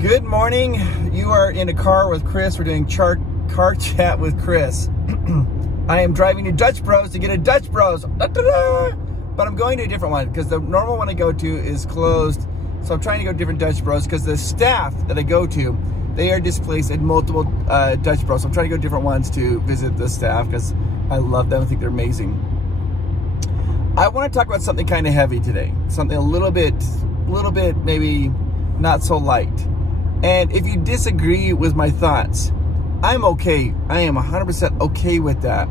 Good morning. You are in a car with Chris. We're doing car chat with Chris. I am driving to Dutch Bros to get a Dutch Bros. Da-da-da! But I'm going to a different one because the normal one I go to is closed. So I'm trying to go to different Dutch Bros because the staff that I go to, they are displaced at multiple Dutch Bros. So I'm trying to go to different ones to visit the staff because I love them. I think they're amazing. I want to talk about something kind of heavy today. Something a little bit maybe not so light. And if you disagree with my thoughts, I'm okay. I am 100% okay with that.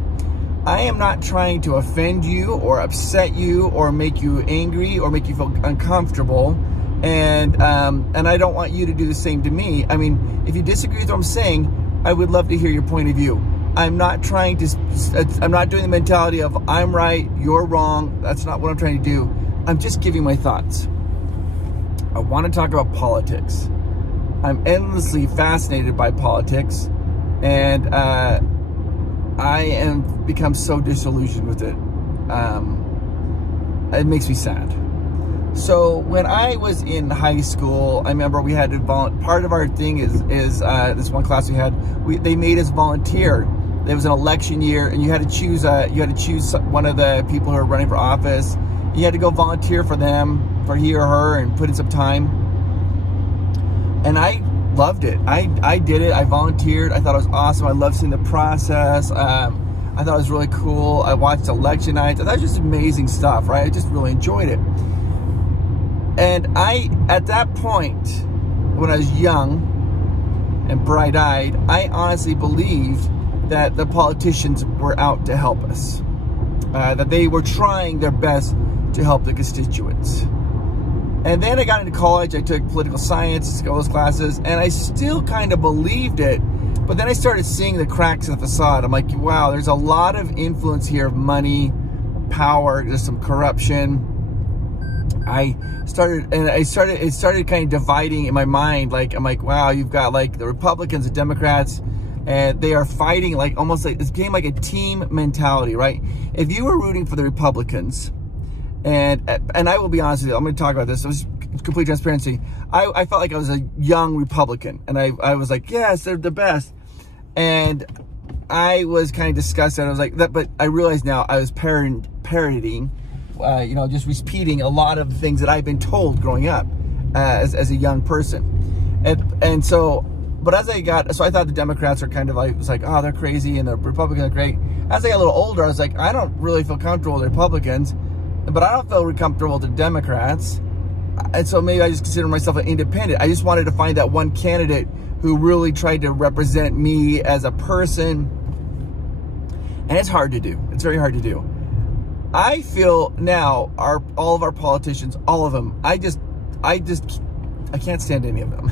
I am not trying to offend you or upset you or make you angry or make you feel uncomfortable. And I don't want you to do the same to me. I mean, if you disagree with what I'm saying, I would love to hear your point of view. I'm not doing the mentality of I'm right, you're wrong. That's not what I'm trying to do. I'm just giving my thoughts. I want to talk about politics. I'm endlessly fascinated by politics, and I am become so disillusioned with it. It makes me sad. So when I was in high school, I remember we had to part of our thing is this one class we had. They made us volunteer. There was an election year, and you had to choose one of the people who are running for office. You had to go volunteer for them, for he or her, and put in some time. And I loved it. I did it. I volunteered. I thought it was awesome. I loved seeing the process. I thought it was really cool. I watched election nights. I thought it was just amazing stuff, right? I just really enjoyed it. And at that point, when I was young and bright-eyed, I honestly believed that the politicians were out to help us. That they were trying their best to help the constituents. And then I got into college, I took political science, those classes, and I still kind of believed it. But then I started seeing the cracks in the facade. I'm like, wow, there's a lot of influence here of money, power, there's some corruption. It started kind of dividing in my mind. Like, I'm like, wow, you've got like the Republicans, the Democrats, and they are fighting like almost like, this became like a team mentality, right? If you were rooting for the Republicans, and I will be honest with you, I'm going to talk about this. It was complete transparency. I felt like I was a young Republican, and I was like, yes, they're the best. And I was kind of disgusted. I was like, but I realized now I was parroting, just repeating a lot of the things that I've been told growing up as a young person. But as I thought the Democrats are kind of like, it was like, oh, they're crazy, and the Republicans are great. As I got a little older, I was like, I don't really feel comfortable with the Republicans, but I don't feel comfortable with the Democrats. And so maybe I just consider myself an independent. I just wanted to find that one candidate who really tried to represent me as a person. And it's hard to do. It's very hard to do. I feel now all of our politicians, all of them, I can't stand any of them.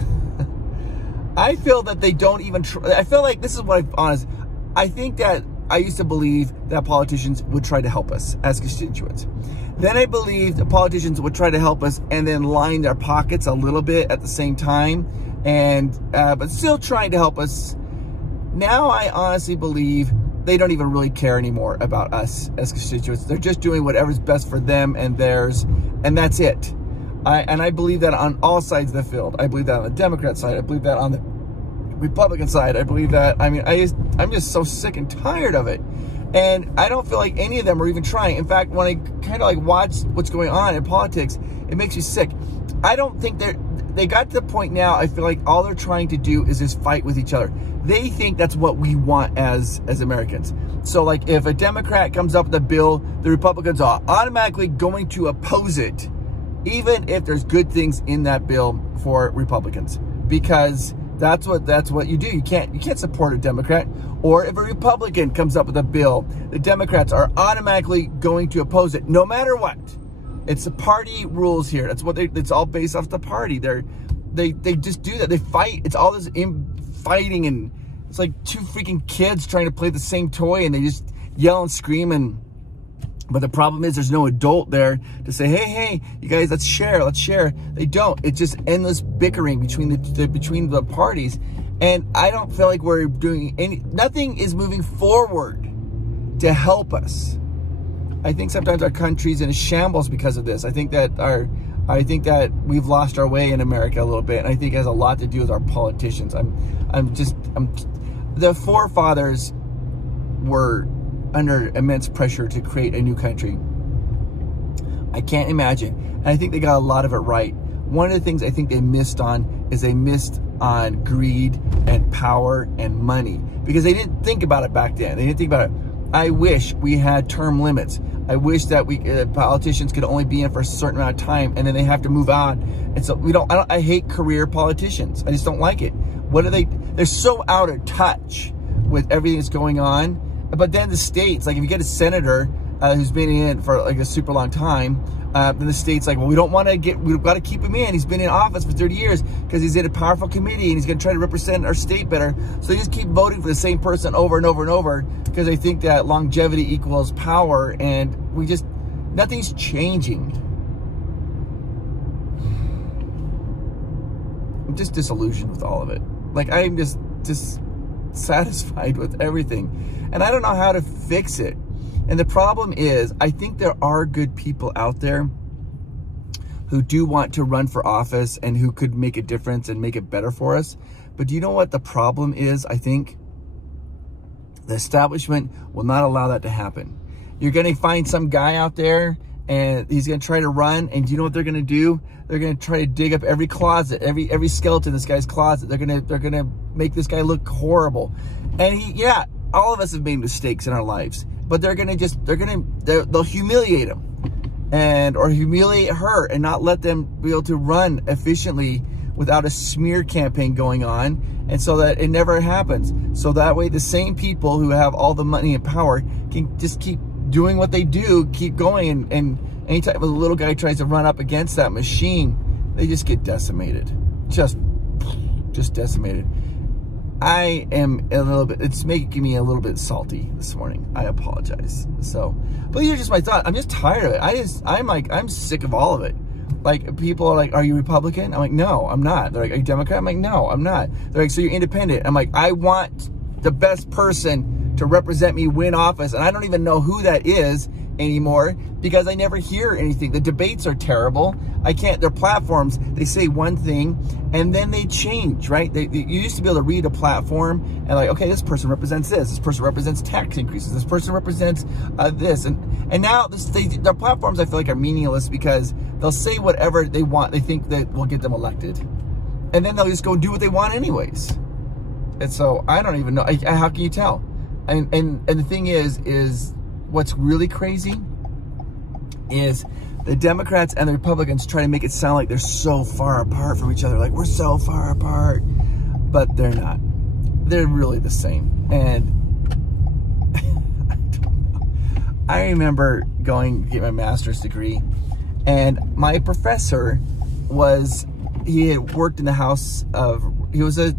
I feel that they don't even I feel like this is what I think that I used to believe that politicians would try to help us as constituents. Then I believed the politicians would try to help us and then line their pockets a little bit at the same time, but still trying to help us. Now I honestly believe they don't even really care anymore about us as constituents. They're just doing whatever's best for them and theirs, and that's it. I believe that on all sides of the field. I believe that on the Democrat side. I believe that on the Republican side. I believe that. I mean, I'm just so sick and tired of it. And I don't feel like any of them are even trying. In fact, when I kind of like watch what's going on in politics, it makes you sick. I don't think they got to the point now, I feel like all they're trying to do is just fight with each other. They think that's what we want as Americans. So like if a Democrat comes up with a bill, the Republicans are automatically going to oppose it, even if there's good things in that bill for Republicans, because that's what you do. You can't support a Democrat. Or if a Republican comes up with a bill, the Democrats are automatically going to oppose it, no matter what. It's the party rules here. That's what it's all based off the party. They just do that. They fight. It's all this fighting, and it's like two freaking kids trying to play the same toy, and they just yell and scream. But the problem is there's no adult there to say, hey, you guys, let's share. They don't. It's just endless bickering between the parties. And I don't feel like we're doing nothing is moving forward to help us. I think sometimes our country's in a shambles because of this. I think that I think that we've lost our way in America a little bit, and I think it has a lot to do with our politicians. The forefathers were under immense pressure to create a new country. I can't imagine. And I think they got a lot of it right. One of the things I think they missed on is they missed on greed and power and money, because they didn't think about it back then. They didn't think about it. I wish we had term limits. I wish that politicians could only be in for a certain amount of time, and then they have to move on. And so I hate career politicians. I just don't like it. What are they? They're so out of touch with everything that's going on. But then the states, like if you get a senator who's been in for like a super long time, then the state's like, well, we've got to keep him in. He's been in office for 30 years because he's in a powerful committee and he's going to try to represent our state better. So they just keep voting for the same person over and over and over because they think that longevity equals power, and nothing's changing. I'm just disillusioned with all of it. Like, I'm just dissatisfied with everything, and I don't know how to fix it. And the problem is, I think there are good people out there who do want to run for office and who could make a difference and make it better for us. But do you know what the problem is? I think the establishment will not allow that to happen. You're going to find some guy out there and he's going to try to run, and do you know what they're going to do? They're going to try to dig up every closet, every skeleton in this guy's closet. They're going to make this guy look horrible. And yeah, all of us have made mistakes in our lives, but they'll humiliate him or humiliate her and not let them be able to run efficiently without a smear campaign going on, and so that it never happens. So that way the same people who have all the money and power can just keep doing what they do, keep going, and anytime a little guy tries to run up against that machine, they just get decimated. Just decimated. I am a little bit, it's making me a little bit salty this morning. I apologize. So, but these are just my thoughts. I'm just tired of it. I'm sick of all of it. Like, people are like, are you Republican? I'm like, no, I'm not. They're like, are you Democrat? I'm like, no, I'm not. They're like, so you're independent. I'm like, I want the best person to represent me, win office. And I don't even know who that is anymore because I never hear anything. The debates are terrible. Their platforms, they say one thing and then they change, right? You used to be able to read a platform and like, okay, this person represents this person represents tax increases, this person represents this. And now their platforms, I feel like, are meaningless because they'll say whatever they want. They think that will get them elected. And then they'll just go do what they want anyways. And so I don't even know. How can you tell? And the thing is what's really crazy is the Democrats and the Republicans try to make it sound like they're so far apart from each other. Like, we're so far apart, but they're not. They're really the same. And I don't know. I remember going to get my master's degree, and my professor he had worked in the he was a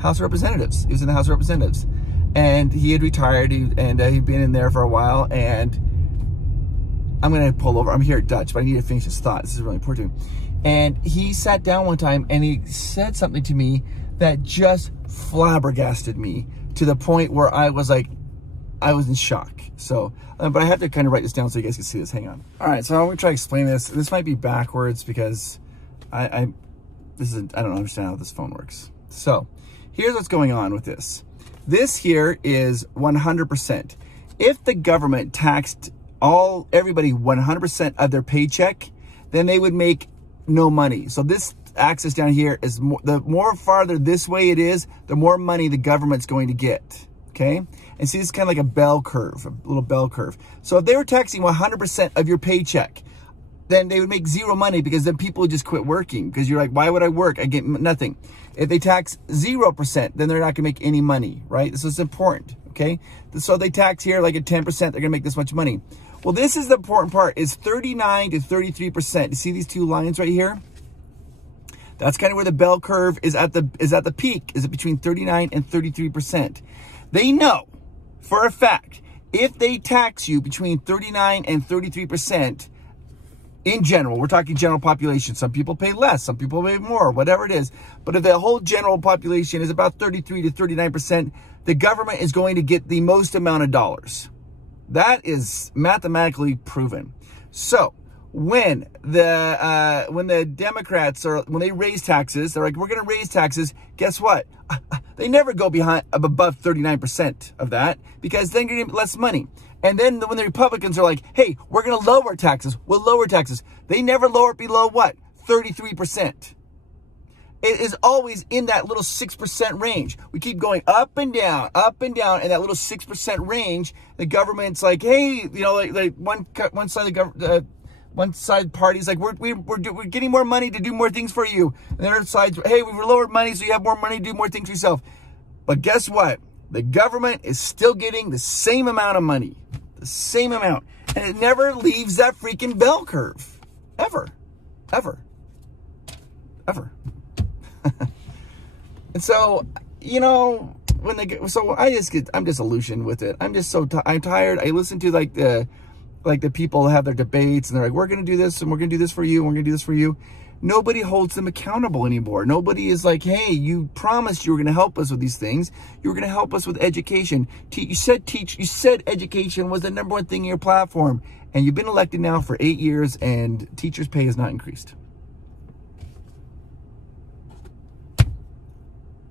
House of Representatives. He was in the House of Representatives. And he had retired, and he'd been in there for a while, and I'm going to pull over. I'm here at Dutch, but I need to finish his thought. This is really important to him. And he sat down one time, and he said something to me that just flabbergasted me to the point where I was in shock. So, but I have to kind of write this down so you guys can see this. Hang on. All right, so I'm going to try to explain this. This might be backwards because I don't understand how this phone works. So, here's what's going on with this. This here is 100%. If the government taxed everybody 100% of their paycheck, then they would make no money. So this axis down here is the more farther this way it is, the more money the government's going to get. Okay? And see, it's kind of like a bell curve, a little bell curve. So if they were taxing 100% of your paycheck, then they would make zero money because then people would just quit working because you're like, why would I work? I get nothing. If they tax 0%, then they're not gonna make any money, right? So it's important, okay? So they tax here like at 10%, they're gonna make this much money. Well, this is the important part, is 39 to 33%. You see these two lines right here? That's kind of where the bell curve is at the peak, is it between 39 and 33%. They know for a fact, if they tax you between 39 and 33%, in general, we're talking general population. Some people pay less, some people pay more, whatever it is. But if the whole general population is about 33 to 39%, the government is going to get the most amount of dollars. That is mathematically proven. So when the Democrats when they raise taxes, they're like, we're going to raise taxes. Guess what? They never go above 39% of that, because then you're going to get less money. And then when the Republicans are like, hey, we're going to lower taxes, we'll lower taxes. They never lower it below what? 33%. It is always in that little 6% range. We keep going up and down, in that little 6% range. The government's like, hey, you know, like one side of the government, one side party's like, we're getting more money to do more things for you. And the other side's, hey, we've lowered money so you have more money to do more things for yourself. But guess what? The government is still getting the same amount of money, the same amount, and it never leaves that freaking bell curve, ever, ever, ever. And so, you know, when they get, so I'm disillusioned with it. I'm just so I'm tired. I listen to like the people have their debates, and they're like, we're going to do this, and we're going to do this for you, and we're going to do this for you. Nobody holds them accountable anymore. Nobody is like, hey, you promised you were going to help us with these things. You were going to help us with education. You said education was the #1 thing in your platform, and you've been elected now for 8 years, and teachers' pay has not increased.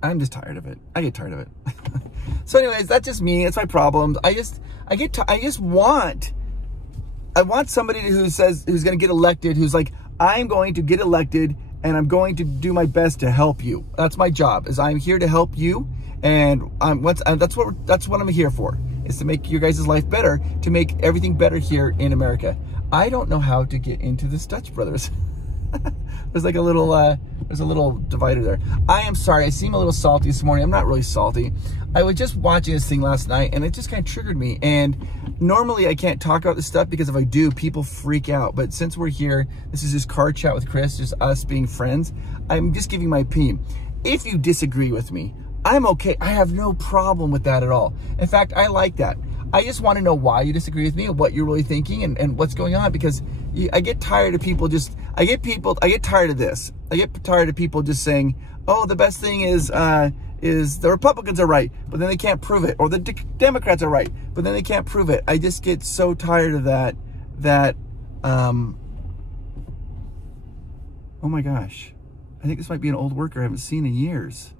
I'm just tired of it. I get tired of it. So anyways, that's just me. It's my problems. I want somebody who's going to get elected, who's like, I'm going to get elected and I'm going to do my best to help you. That's my job, is I'm here to help you. And that's what I'm here for, is to make your guys' life better, to make everything better here in America. I don't know how to get into the Dutch Brothers. There's like a little, there's a little divider there. I am sorry, I seem a little salty this morning. I'm not really salty. I was just watching this thing last night, and it just kind of triggered me. And normally I can't talk about this stuff, because if I do, people freak out. But since we're here, this is just car chat with Chris, just us being friends. I'm just giving my opinion. If you disagree with me, I'm okay. I have no problem with that at all. In fact, I like that. I just want to know why you disagree with me, and what you're really thinking, and what's going on, because I get tired of people I get tired of this. I get tired of people just saying, oh, the best thing is the Republicans are right, but then they can't prove it, or the Democrats are right, but then they can't prove it. I just get so tired of that, oh my gosh. I think this might be an old worker I haven't seen in years.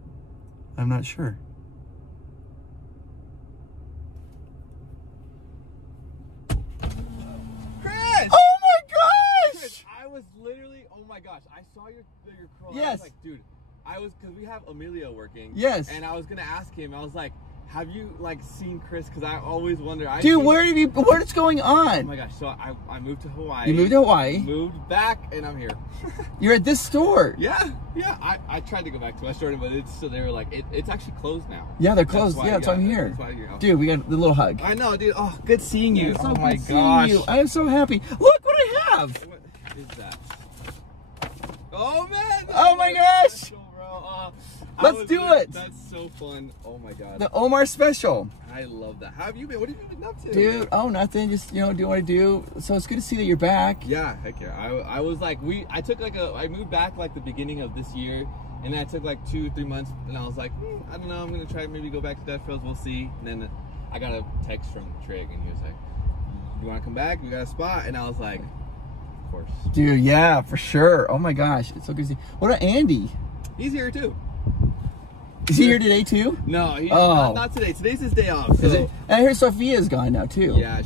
I'm not sure. Gosh, I saw your call. Yes. I was like, dude, because we have Emilio working. Yes. And I was gonna ask him. I was like, have you like seen Chris? Because I always wonder. Dude, what's going on? Oh my gosh! So I moved to Hawaii. You moved to Hawaii. Moved back, and I'm here. You're at this store. Yeah. I tried to go back to West Jordan, but they were like, it's actually closed now. Yeah, they're closed. That's why I'm here. That's why you're here. Dude, we got the little hug. I know, dude. Oh, good seeing you. So oh my gosh. gosh. You. I am so happy. Look what I have. What is that? Oh man! Oh my gosh! Special, bro. Let's do it. That's so fun. Oh my god. The Omar special. I love that. How have you been? What have you been up to? Dude, oh nothing. Just do what I do. So it's good to see that you're back. Yeah, heck yeah. I was like, I moved back like the beginning of this year, and then I took like 2-3 months, and I was like, I don't know, I'm gonna try maybe go back to Death Fields. We'll see. And then I got a text from Trig, and he was like, you want to come back? We got a spot. And I was like, of course. Dude, yeah, for sure. Oh my gosh, it's so good to see. What about Andy? He's here too. Is he here today too? No, he's not today. Today's his day off. So. Is it? And I hear Sophia's gone now too. Yeah,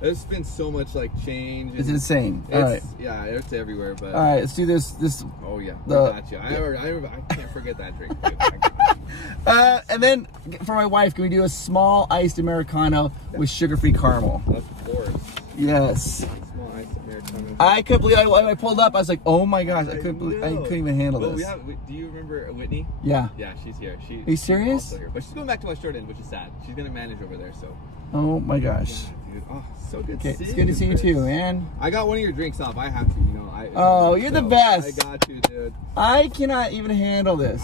there's been so much like change. It's insane. All right. Yeah, it's everywhere. But all right, let's do this. Oh yeah, I got you. I can't forget that drink. And then for my wife, can we do a small iced Americano with sugar-free caramel? Of course. Yes. Small iced Americano. I couldn't believe I pulled up. I was like, oh my gosh, I couldn't even handle this. Do you remember Whitney? Yeah. Yeah, she's here. Are you serious? She's also here. But she's going back to West Jordan, which is sad. She's gonna manage over there, so. Oh my gosh. Yeah, dude. Oh, so good. It's good to see you too, man. I got one of your drinks off. I have to, Oh, you're the best. I got you, dude. I cannot even handle this.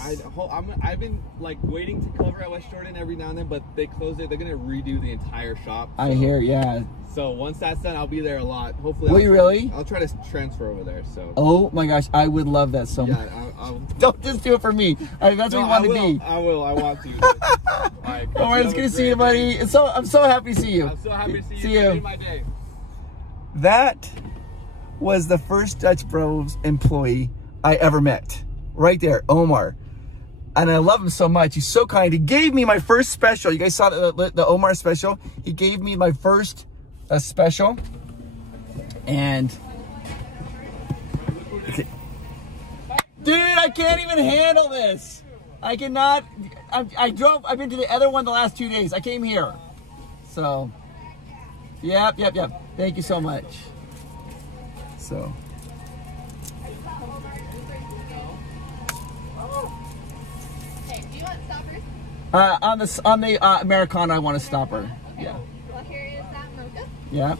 I've been like waiting to cover at West Jordan every now and then, but they closed it. They're gonna redo the entire shop. I hear, yeah. So once that's done, I'll be there a lot. Hopefully. Will you really? I'll try to transfer over there. So. Oh my gosh, I would love that so much. Yeah, don't just do it for me. That's what you want to be. I will. I want to. Alright, it's good to see you, buddy. I'm so happy to see you. I'm so happy to see you. See you. My day. That was the first Dutch Bros employee I ever met. Right there, Omar. And I love him so much. He's so kind. He gave me my first special. You guys saw the Omar special? He gave me my first special. And dude, I can't even handle this. I cannot. I've been to the other one the last 2 days. I came here. So, yep. Thank you so much. So. Hey, do you want stoppers? On the Americano, I want a stopper. Okay. Yeah. Well, here is that mocha. Yeah.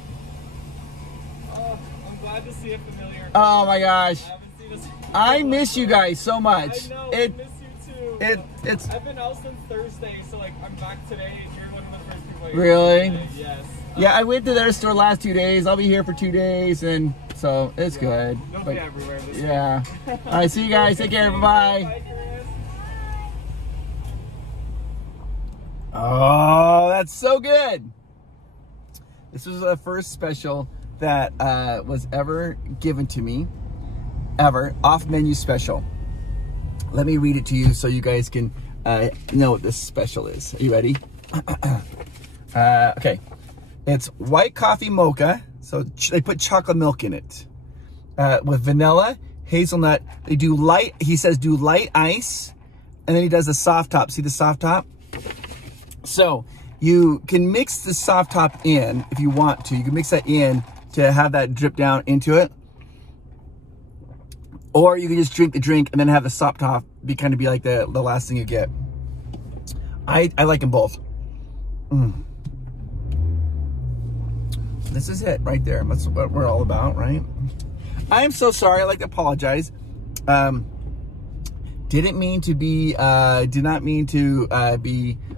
Oh, I'm glad to see a familiar. Oh my gosh. I haven't seen us. I miss you guys so much. I know, I miss you too. It's I've been out since Thursday, so like I'm back today, and you're one of the first people I Really? today. Yes. yeah. I went to their store last 2 days. I'll be here for 2 days, and so it's good. Don't But, be everywhere. This yeah. All right. See you guys. Take care. Bye bye. Bye, Chris. Oh, that's so good. This was the first special that was ever given to me, ever, off menu special. Let me read it to you so you guys can know what this special is. Are you ready? Okay. It's white coffee mocha. So they put chocolate milk in it with vanilla, hazelnut. They do light, he says do light ice. And then he does the soft top. See the soft top? So you can mix the soft top in if you want to. You can mix that in to have that drip down into it. Or you can just drink the drink and then have the soft top be like the last thing you get. I like them both. This is it right there. That's what we're all about, right? I am so sorry. I'd like to apologize. Did not mean to be a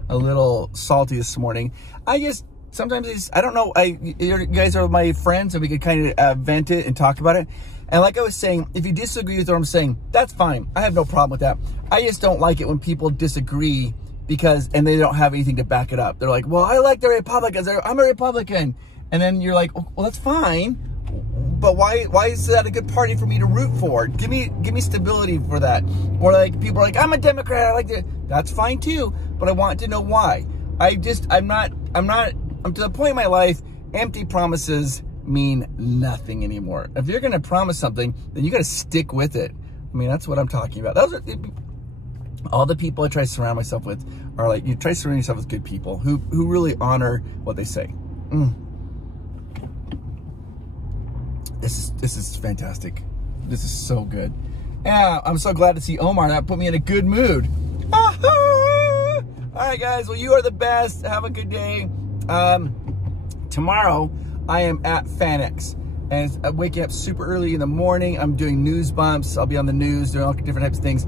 little salty this morning. Sometimes I don't know. You guys are my friends, and we could kind of vent it and talk about it. And like I was saying, if you disagree with what I'm saying, that's fine. I have no problem with that. I just don't like it when people disagree and they don't have anything to back it up. They're like, well, I like the Republicans. I'm a Republican. And then you're like, well, that's fine. But why is that a good party for me to root for? Give me stability for that. Or like people are like, I'm a Democrat. I like that. That's fine too. But I want to know why. I'm to the point in my life, empty promises mean nothing anymore. If you're going to promise something, then you got to stick with it. I mean, that's what I'm talking about. Those are all the people I try to surround myself with are like, you try to surround yourself with good people who really honor what they say. This is fantastic. This is so good. Yeah, I'm so glad to see Omar. That put me in a good mood. All right, guys. Well, you are the best. Have a good day. Tomorrow, I am at FanX. And I'm waking up super early in the morning. I'm doing news bumps. I'll be on the news, doing all different types of things.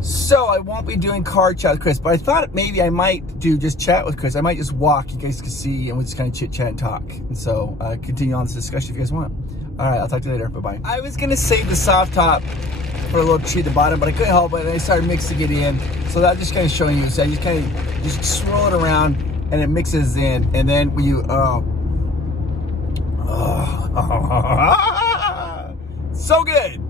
So I won't be doing car chat with Chris, but I thought maybe I might do just chat with Chris. I might just walk, you guys can see, and we'll just kind of chit chat and talk. And so continue on this discussion if you guys want. All right, I'll talk to you later. Bye-bye. I was going to save the soft top for a little treat at the bottom, but I couldn't help it, and I started mixing it in. So that's just kind of showing you. So I just kind of just swirl it around, and it mixes in. And then when you, so good.